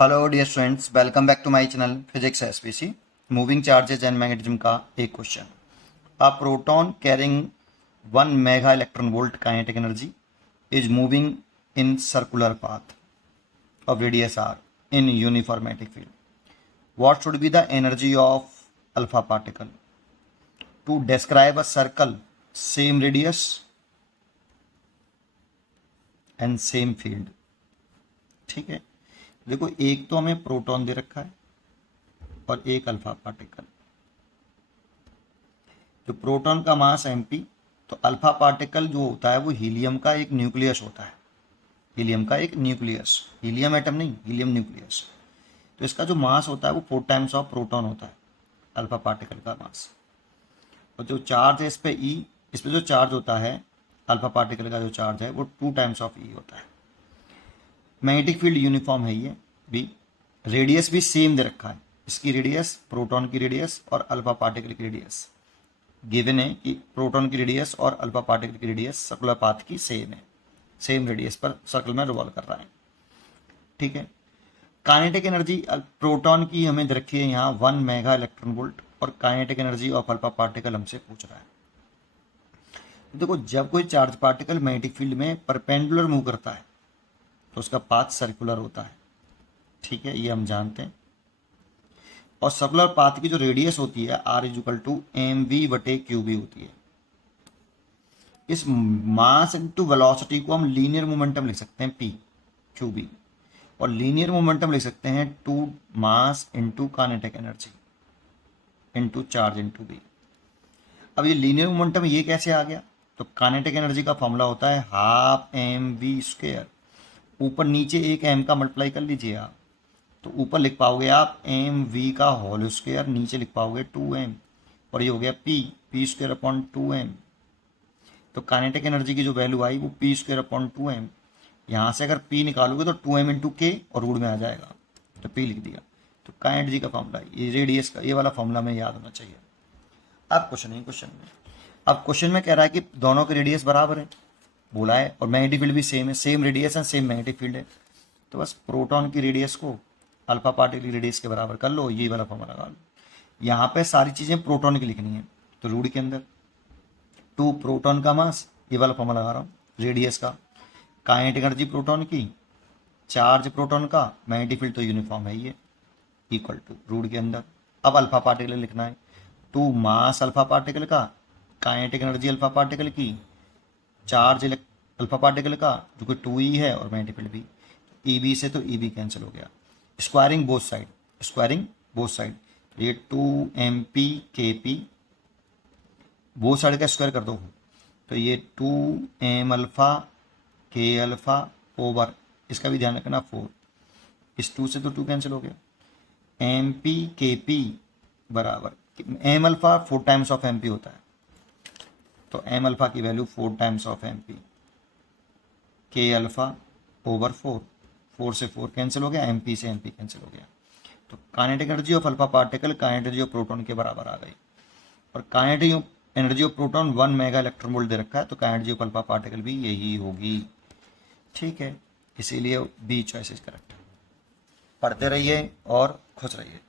Hello dear students, welcome back to my channel physics SPC. Moving charges and magnetism का एक question. A proton carrying 1 mega electron volt kinetic energy is moving in circular path of radius r in uniform magnetic field. What should be the energy of alpha particle to describe a circle same radius and same field. ठीक है, देखो एक तो हमें proton दे रखा है और एक अल्फा पार्टिकल। जो प्रोटॉन का मास mp, तो अल्फा पार्टिकल जो होता है वो हीलियम का एक न्यूक्लियस होता है। हीलियम का एक न्यूक्लियस, हीलियम एटम नहीं, हीलियम न्यूक्लियस। तो इसका जो मास होता है वो 4 टाइम्स ऑफ प्रोटॉन होता है, अल्फा पार्टिकल का मास। और जो चार्ज है इस पे ई, इस पे जो चार्ज होता है अल्फा पार्टिकल का जो चार्ज है वो 2 टाइम्स ऑफ ई होता है। मैग्नेटिक फील्ड यूनिफॉर्म है ये भी। रेडियस भी सेम दे रखा है, इसकी रेडियस, प्रोटॉन की रेडियस और अल्फा पार्टिकल की रेडियस गिवन है कि प्रोटॉन की रेडियस और अल्फा पार्टिकल की रेडियस सर्कुलर पाथ की सेम है, सेम रेडियस पर सर्कल में रिवॉल्व कर रहा है। ठीक है, काइनेटिक एनर्जी प्रोटॉन की हमें दे रखी है यहाँ 1 मेगा इलेक्ट्रॉन वोल्ट, और kinetic energy of alpha particle हमसे पूछ रहा है। देखो जब कोई चार्ज पार्टिकल मैग्नेटिक फील्ड में परपेंडिकुलर मूव करता है तो उसका पाथ सर्कुलर होता है। ठीक है, ये हम जानते हैं। और सर्कुलर पाथ की जो रेडियस होती है r equal to m v बटे क्यू बी होती है। इस मास इंटू वेलोसिटी को हम लीनियर मोमेंटम लिख सकते हैं p क्यू बी, और लीनियर मोमेंटम लिख सकते हैं 2 mass into kinetic energy into charge into B. अब ये लीनियर मोमेंटम ये कैसे आ गया? तो काइनेटिक एनर्जी का फॉर्मूला होता है हाफ एम वी स्क्वायर। ऊपर नीचे एक m का मल्टीप्लाई कर लीजिए आप, तो ऊपर लिख पाओगे आप एम वी का होल स्क्वायर, नीचे लिख पाओगे 2m, और ये हो गया पी स्क्वायर अपॉन 2m। तो काइनेटिक एनर्जी की जो वैल्यू आई वो पी स्क्वायर अपॉन 2m। यहाँ से अगर p निकालोगे तो 2m इंटू के और रूट में आ जाएगा, तो p लिख दिया। तो काइनेट जी का फॉर्मूला, ये रेडियस का ये वाला फॉर्मूला में याद होना चाहिए। अब क्वेश्चन में, अब क्वेश्चन में कह रहा है कि दोनों के रेडियस बराबर है बोला है, और मैग्नेटिक फील्ड भी सेम है, सेम रेडियस है, सेम मैग्नेटिक फील्ड है। तो बस प्रोटॉन की रेडियस को अल्फा पार्टिकल की रेडियस के बराबर कर लो, ये वाला फॉर्मूला लगा लो। यहाँ पे सारी चीज़ें प्रोटॉन की लिखनी है, तो रूट के अंदर 2 प्रोटॉन का मास, ये वाला फॉर्मूला लगा रहा हूँ, रेडियस का, काइनेटिक एनर्जी प्रोटॉन की, चार्ज प्रोटॉन का, मैग्नेटिक फील्ड तो यूनिफॉर्म है ये, इक्वल टू रूट के अंदर। अब अल्फा पार्टिकल लिखना है, 2 मास अल्फा पार्टिकल का, काइनेटिक एनर्जी अल्फा पार्टिकल की, चार्ज अल्फा पार्टिकल का जो कि 2e है, और मैग्नेटिक फील्ड भी। ई से तो ई कैंसिल हो गया। Squaring both side, squaring both side, ये 2mp kp बोथ साइड का स्क्वायर कर दो, तो ये 2m alpha k alpha over, इसका भी ध्यान रखना 4, इस 2 से तो 2 कैंसिल हो गया। mp kp बराबर m alpha 4 times of mp होता है, तो m अल्फा की value 4 times of mp, k alpha over 4, 4 से 4 कैंसिल हो गया, mp से mp कैंसिल हो गया। तो kinetic energy of alpha particle kinetic energy of proton के बराबर आ गई। और kinetic energy of proton 1 mega electron volt दे रखा है, तो kinetic energy of alpha particle भी यही होगी। ठीक है, इसीलिए बी चॉइस इज करेक्ट। पढ़ते रहिए और खुश रहिए।